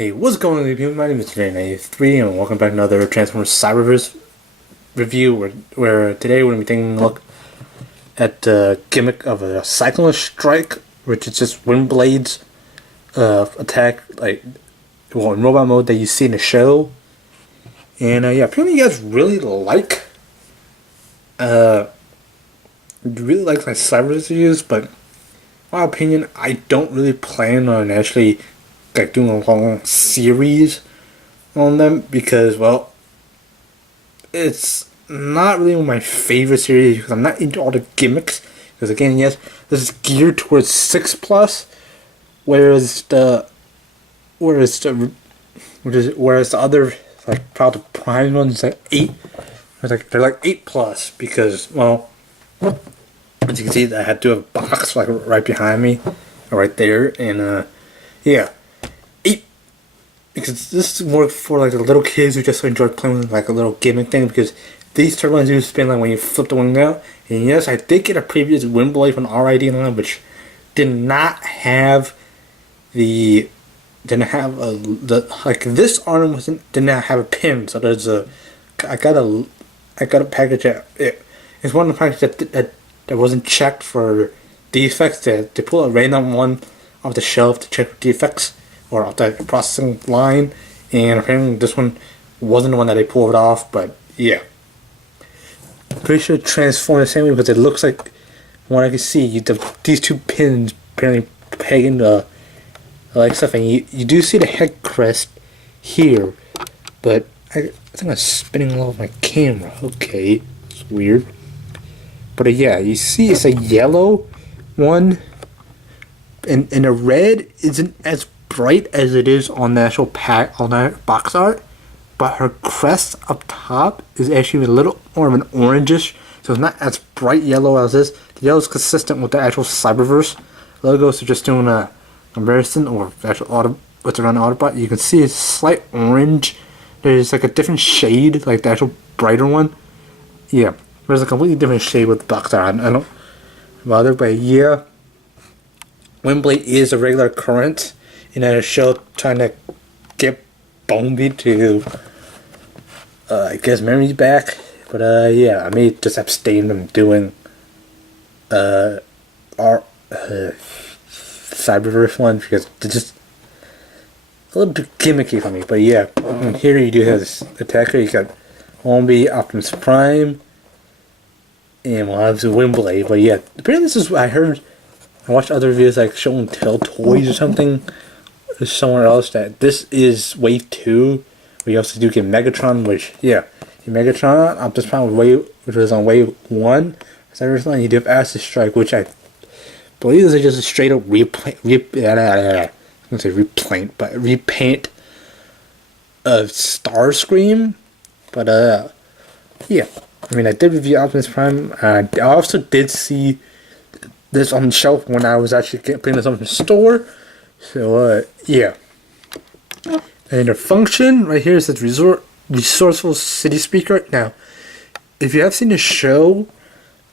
Hey, what's going on, people? My name is Jay93, and welcome back to another Transformers Cyberverse review, where today we're going to be taking a look at the gimmick of a Cyclone Strike, which is just Windblade's attack, in robot mode that you see in the show. And yeah, apparently you guys really like my Cyberverse reviews, but in my opinion, I don't really plan on actually doing a long series on them because, well, it's not really one of my favorite series because I'm not into all the gimmicks. Because again, yes, this is geared towards 6+, whereas the other probably the prime ones like 8. They're like 8+ because, well, as you can see, I had to have a box right behind me, right there, and yeah. Because this is more for the little kids who just enjoy playing with a little gimmick thing, because these turbines do spin when you flip the wing out. And yes, I did get a previous Windblade from RID line, which did not have this arm did not have a pin. So there's I got a package it's one of the packages that wasn't checked for defects. They pull a random one off the shelf to check for defects, or off the processing line, and apparently this one wasn't the one that they pulled off, but yeah. Pretty sure it transformed the same way, because it looks like, from what I can see, these two pins apparently peg into stuff, and you do see the head crest here, but I think I'm spinning all over my camera. Okay, it's weird. But yeah, you see it's a yellow one, and the red isn't as bright as it is on the actual on that box art, but her crest up top is actually a little more of an orangish, so it's not as bright yellow as this. The yellow is consistent with the actual Cyberverse logo, so just doing a comparison, or actual what's around the Autobot, you can see a slight orange. There's a different shade, like the actual brighter one. Yeah, there's a completely different shade with the box art. I don't bother, but yeah, Windblade is a regular occurrence in a show trying to get Bumblebee to, memories back. But yeah, I may just abstain from doing our Cyberverse one because they're just a little bit gimmicky for me. But yeah, and here you do have this attacker. You got Bumblebee, Optimus Prime, and well, obviously Windblade. But yeah, apparently this is what I heard. I watched other reviews showing Tell Toys or something. There's somewhere else that this is wave 2. We also do get Megatron, which Megatron, Optimus Prime which was on wave 1. You do have Acid Strike, which I believe is just a straight up repaint of Starscream. But yeah, I mean, I did review Optimus Prime. I also did see this on the shelf when I was actually putting this up in the store. So yeah, and the function right here is this resourceful city speaker. Now, if you have seen the show,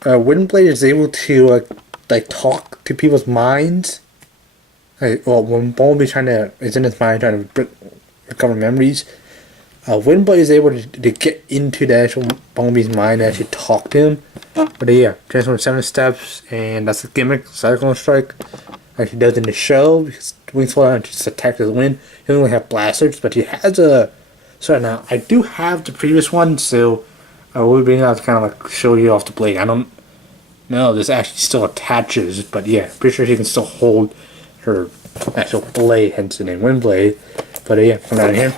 Windblade is able to talk to people's minds. When Bumblebee is in his mind trying to recover memories, Windblade is able to get into the actual Bumblebee's mind and actually talk to him. But yeah, transform 7 steps, and that's the gimmick, Cyclone Strike, like he does in the show, because wings fall out and just attack his wind. He doesn't really have blasters, but he has a. So now I do have the previous one, so I will be able to kind of show you off the blade. I don't know this actually still attaches, but yeah, pretty sure she can still hold her actual blade, hence the name Windblade. But yeah, from down here,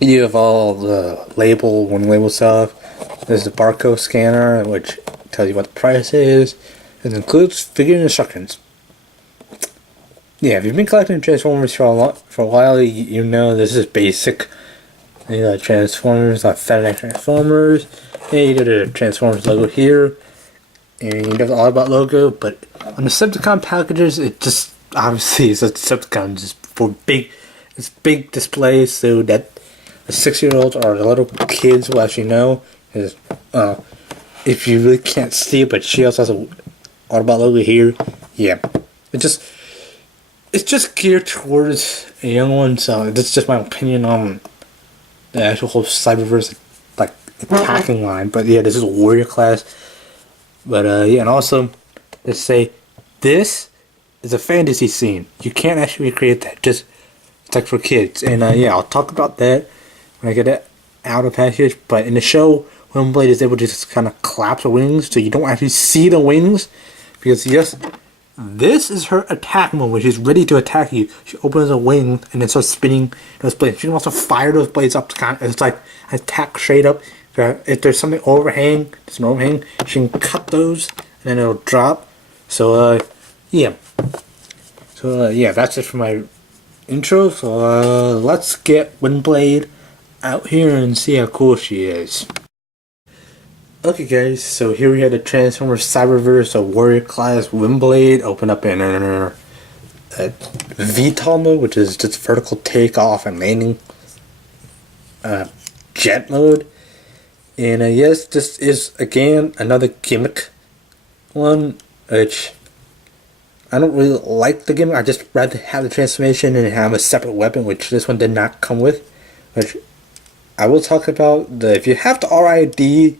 you have all the label stuff. There's the barcode scanner, which tells you what the price is. It includes figure instructions. Yeah, if you've been collecting Transformers for a while, you know this is basic. Transformers, FedEx Transformers. And you got the Transformers logo here, and you got the Autobot logo. But on the Decepticon packages, it just obviously it's a Decepticon just for big displays, so that the 6-year-olds or the little kids will actually know. If you really can't see it, but she also has a Autobot logo here. Yeah, it's it's just geared towards a young one, so that's just my opinion on the actual whole Cyberverse like attacking line. But yeah, this is a warrior class. But yeah, and also let's say this is a fantasy scene. You can't actually recreate that. Just it's like for kids. And yeah, I'll talk about that when I get it out of passage. But in the show, Windblade is able to just kind of collapse her wings, so you don't actually see the wings, because yes, this is her attack mode when she's ready to attack you. She opens her wing and then starts spinning those blades. She can also fire those blades up to kind of, it's like attack straight up. If there's something overhang, there's an overhang, she can cut those and then it'll drop. So yeah. So yeah, that's it for my intro. So let's get Windblade out here and see how cool she is. Okay guys, so here we had the Transformers Cyberverse, a warrior class Windblade, open up in a VTOL mode, which is just vertical takeoff and landing jet mode. And yes, this is again another gimmick one, which I don't really like the gimmick. I just rather have the transformation and have a separate weapon, which this one did not come with. Which I will talk about. If you have the RID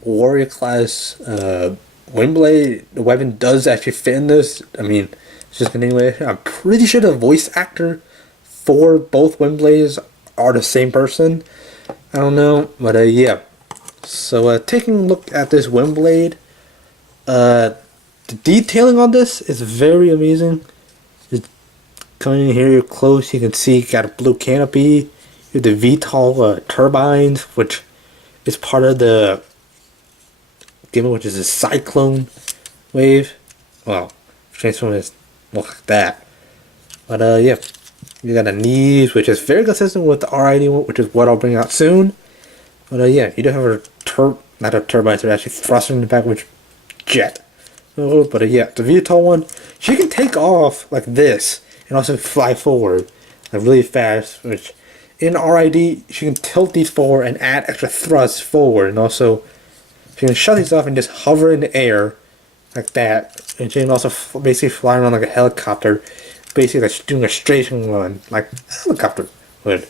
warrior class Windblade, the weapon does actually fit in this. I mean, it's just continuation. I'm pretty sure the voice actor for both Windblades are the same person. I don't know, but yeah. So taking a look at this Windblade, the detailing on this is very amazing. Just coming in here close, you can see got a blue canopy. You have the VTOL turbines, which is part of the gimmick, which is a cyclone wave. Well, Transformers look like that. But yeah. You got the knees, which is very consistent with the RID one, which is what I'll bring out soon. But yeah, you do have a not a turbine, they're actually thrusters in the back, which jet. But yeah, the VTOL one, she can take off like this and also fly forward like really fast. Which in RID, she can tilt these forward and add extra thrust forward, and also she can shut these off and just hover in the air like that. And she can also basically fly around like a helicopter. Basically like doing a straight run like a helicopter would.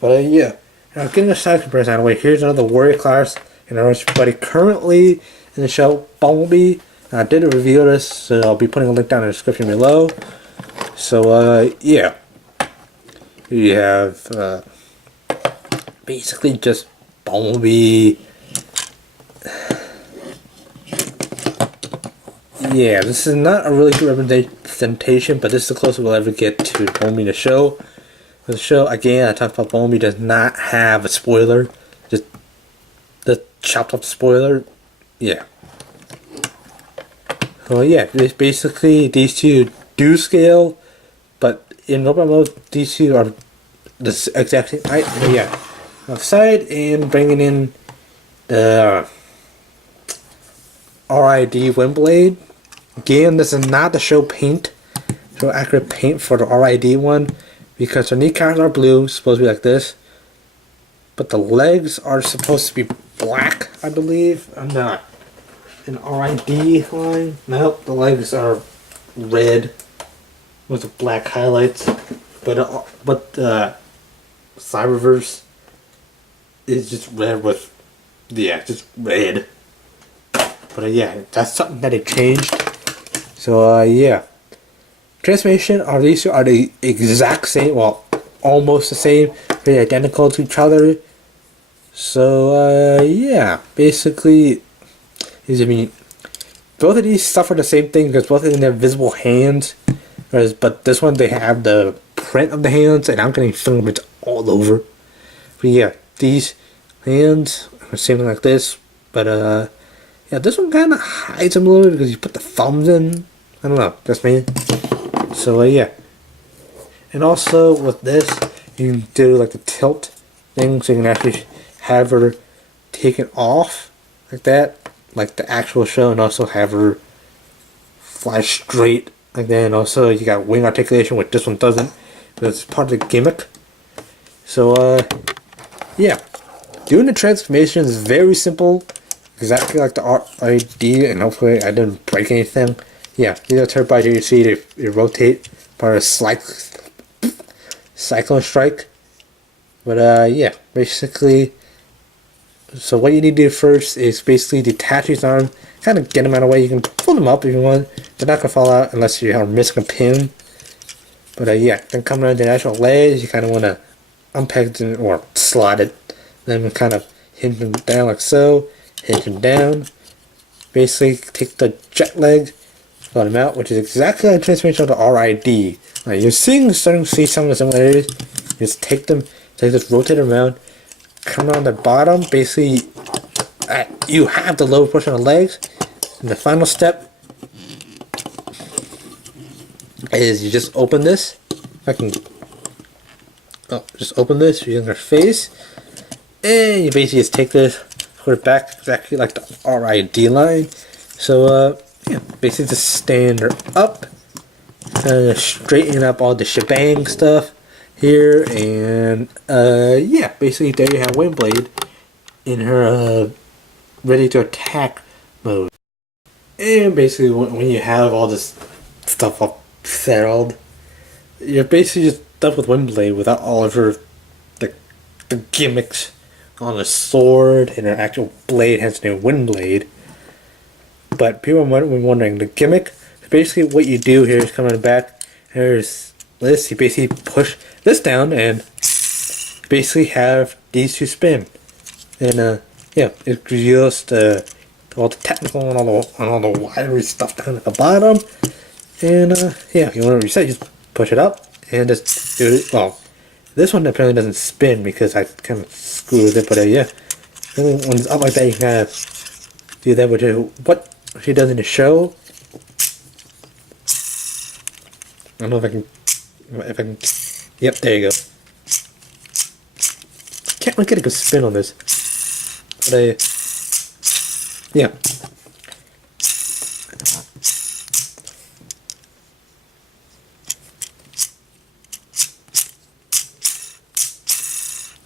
But yeah, now getting a side comparison out of the way, here's another warrior class and everybody currently in the show, Bumblebee. I did a review of this, so I'll be putting a link down in the description below. So yeah, you have basically just Bumblebee. Yeah, this is not a really good representation, but this is the closest we'll ever get to Bumblebee in the show. The show, again, I talked about Bumblebee does not have a spoiler. Just the chopped up spoiler. Yeah. So yeah, basically these two do scale, but in normal mode, these two are the exact same height. Yeah. Outside and bringing in the RID Windblade. Again, this is not the show paint, show accurate paint for the RID one, because the kneecaps are blue, supposed to be like this, but the legs are supposed to be black, I believe. I'm not an RID line. Nope, the legs are red with the black highlights, but Cyberverse is just red with just red. But yeah, that's something that it changed. So yeah, transformation are these two are the exact same, well, almost the same, very identical to each other. So yeah, basically, I mean, both of these suffer the same thing because both of them have visible hands, but this one they have the print of the hands, and I'm getting fingerprints all over. But yeah, these hands are same like this, but yeah, this one kind of hides them a little bit because you put the thumbs in. I don't know, that's me. So yeah, and also with this, you can do like the tilt thing, so you can actually have her taken off like that, like the actual show, and also have her fly straight like that. And also you got wing articulation, which this one doesn't, but it's part of the gimmick. So yeah, doing the transformation is very simple. Exactly like the RID, and hopefully I didn't break anything. yeah, these are turbines you see they rotate part of cyclone strike. But yeah, basically, so what you need to do first is basically detach these arms, kind of get them out of the way. You can pull them up if you want. They're not gonna fall out unless you are missing a pin. But yeah, then come around to the actual legs, you kind of want to unpeg them or slide it. Then kind of hinge them down like so, hinge them down. Basically, take the jet leg, slide them out, which is exactly like the transformation of the RID. You're starting to see some of the similarities. Just take them, just rotate them around, come around the bottom. Basically, you have the lower portion of the legs. And the final step is you just open this. Just open this using your face, and you basically just take this, put it back exactly like the RID line. So yeah, basically just stand her up, straighten up all the shebang stuff here, and yeah, basically there you have Windblade in her ready to attack mode. And basically when you have all this stuff up settled, you're basically just done with Windblade without all of her the gimmicks on the sword, and her actual blade has no Windblade. But people are wondering, the gimmick, basically what you do here is come on the back, there's this, you basically push this down and basically have these two spin. And yeah, it reveals all the technical and all the wiry stuff down at the bottom. And yeah, if you want to reset, just push it up and just do it. Well, this one apparently doesn't spin because I kind of screwed with it, but yeah, when it's up like that, you can kind of do that, which is what she does in the show. I don't know if I can, yep, there you go. Can't really get a good spin on this, but yeah.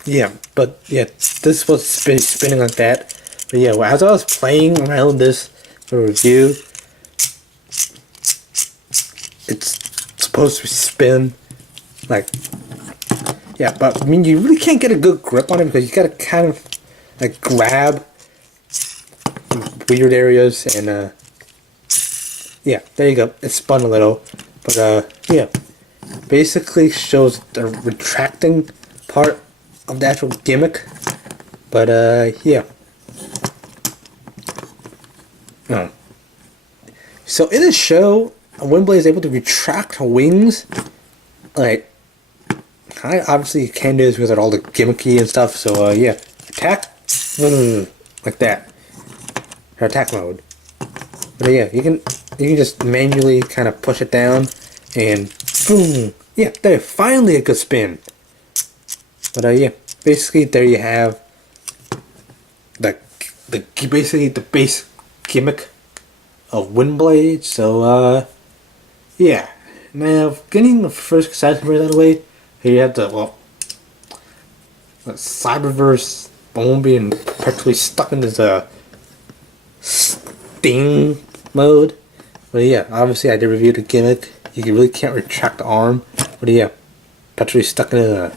Yeah, but yeah, this was spinning like that. But yeah, as I was playing around this for review, it's supposed to spin like, yeah, but I mean, you really can't get a good grip on it because you gotta kind of like grab weird areas, and yeah, there you go, it spun a little. But yeah, basically shows the retracting part of the actual gimmick. But yeah. So in the show, Windblade is able to retract her wings. Like, obviously you can do this because of all the gimmicky and stuff. So yeah, attack, like that. Her attack mode. But yeah, you can just manually kind of push it down, and boom. Yeah, there, finally a good spin. But yeah, basically there you have basically the base gimmick of Windblade. So yeah. Now getting the first Cyberverse out of the way, here you have the Cyberverse bone being perpetually stuck in this sting mode. But yeah, obviously I did review the gimmick. You really can't retract the arm. But yeah, perpetually stuck in a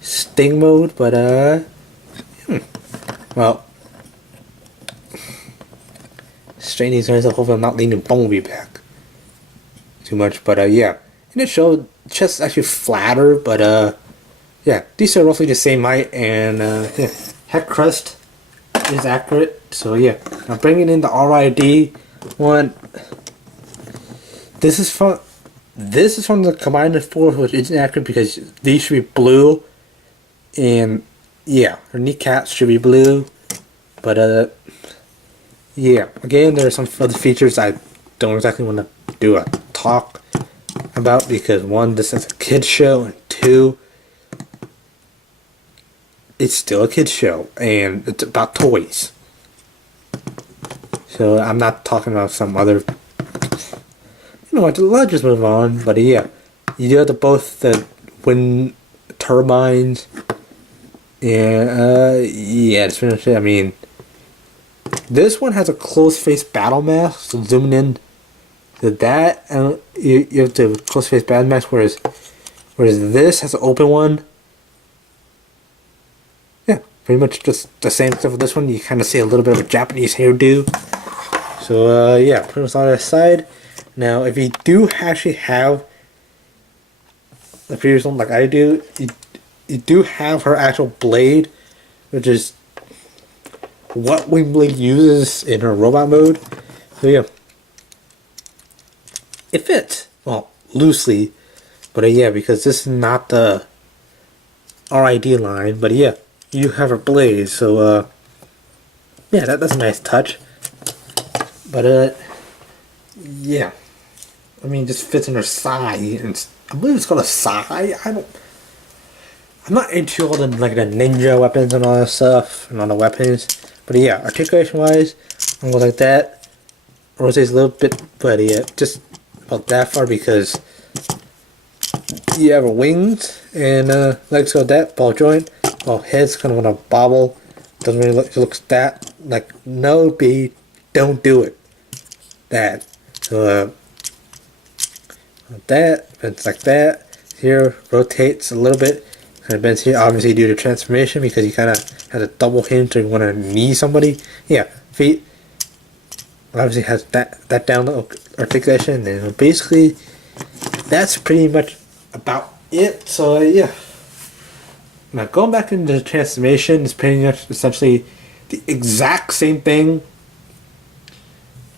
sting mode. But well, straighten these guys up. Hopefully I'm not leaning Bumblebee back too much. But yeah, in the show, chest actually flatter. But yeah, these are roughly the same height, and yeah, head crest is accurate. So yeah, now bringing in the RID one. This is from the Combined Force, which isn't accurate because these should be blue, and yeah, her kneecaps should be blue. But yeah, again, there are some other features I don't exactly want to do a talk about because one, this is a kids show, and two, it's still a kids show and it's about toys. So I'm not talking about some other. You know what? Let's just move on. But yeah, you do have both the wind turbines. Yeah, yeah, that's pretty much it. I mean, this one has a closed face battle mask. So zooming in, That you have to close face bad match, whereas this has an open one. Yeah, pretty much just the same stuff with this one. You kind of see a little bit of a Japanese hairdo. So yeah, pretty much on that side. Now, if you do actually have the previous one like I do, you do have her actual blade, which is what Windblade uses in her robot mode. So yeah, it fits, well, loosely, but yeah, because this is not the RID line, but yeah, you have her blade, so yeah, that's a nice touch. But yeah, I mean, just fits in her sai, and I believe it's called a sai. I'm not into all the like the ninja weapons and all that stuff and all the weapons, but yeah, articulation wise, I'm going like that. Rotates a little bit, but yeah, just about that far because you have her wings and legs go that ball joint. Well, head's kind of on a bobble. Doesn't really looks that like no B, don't do it. That so that it's like that. Here rotates a little bit. Kind of bends here, obviously due to transformation because you kind of have a double hinge or you want to knee somebody. Yeah, feet. Obviously has that down articulation, and basically that's pretty much about it. So yeah. Now going back into the transformation is pretty much essentially the exact same thing.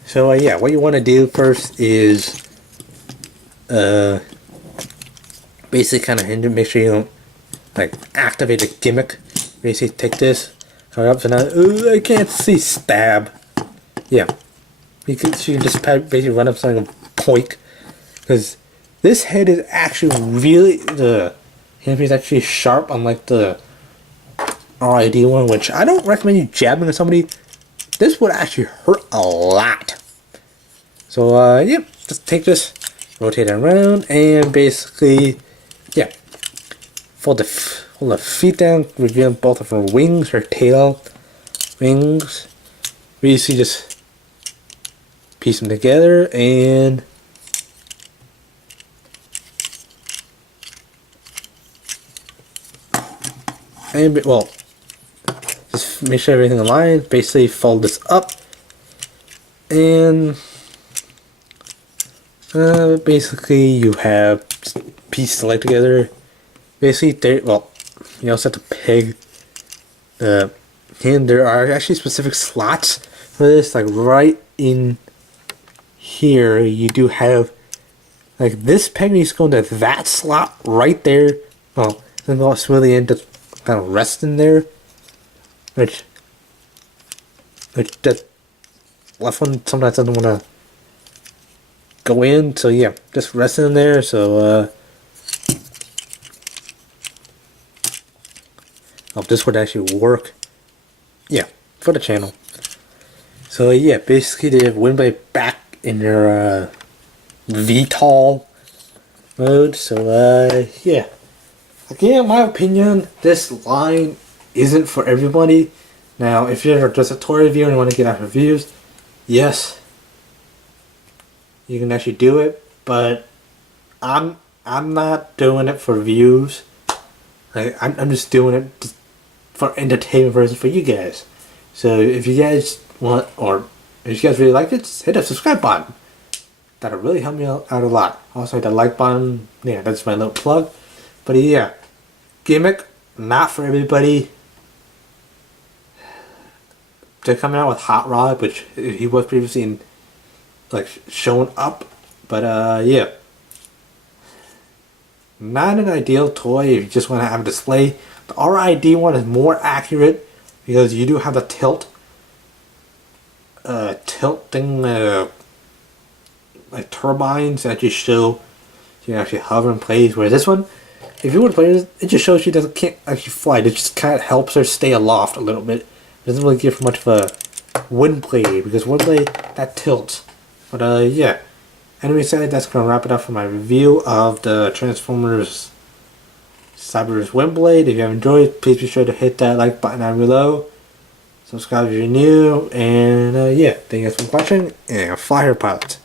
So yeah, what you want to do first is basically kind of make sure you don't like activate the gimmick. Basically take this, cover up, so now I can't see stab. Yeah, you can just basically run up something and poink, because this head is actually really the handpiece is actually sharp, unlike the RID one, which I don't recommend you jabbing at somebody. This would actually hurt a lot. So yeah, just take this, rotate it around, and basically, yeah, hold the feet down, revealing both of her wings, her tail, wings. Basically, just piece them together and well, just make sure everything aligns. Basically, fold this up and basically you have pieces to like together. Basically, well, you also have to peg the hand. There are actually specific slots for this, like right in here. You do have like this peg needs to go into that slot right there. Well, then go smoothly in, just kind of rest in there, which that left one sometimes doesn't want to go in. So yeah, just rest in there. So hope this would actually work. Yeah, for the channel. So yeah, basically they have Windblade back in their VTOL mode. So yeah, again, in my opinion, this line isn't for everybody. Now, if you're just a toy reviewer and you want to get out reviews, yes, you can actually do it. But I'm not doing it for views. I'm just doing it just for entertainment versus for you guys. So if you guys want, or if you guys really like it, just hit the subscribe button. That'll really help me out a lot. Also hit the like button. Yeah, that's my little plug. But yeah, gimmick, not for everybody. They're coming out with Hot Rod, which he was previously in, like, shown up. But yeah, not an ideal toy if you just want to have a display. The RID one is more accurate because you do have the tilting like turbines that just show you can actually hover in place. Whereas this one, if you want to play this, it just shows you that it can't actually fly. It just kind of helps her stay aloft a little bit. It doesn't really give much of a Windblade, because Windblade, that tilts. But yeah. Anyway, said that's gonna wrap it up for my review of the Transformers Cyberverse Windblade. If you have enjoyed, please be sure to hit that like button down below. Subscribe if you're new, and yeah, thank you guys for watching, and fire pilot.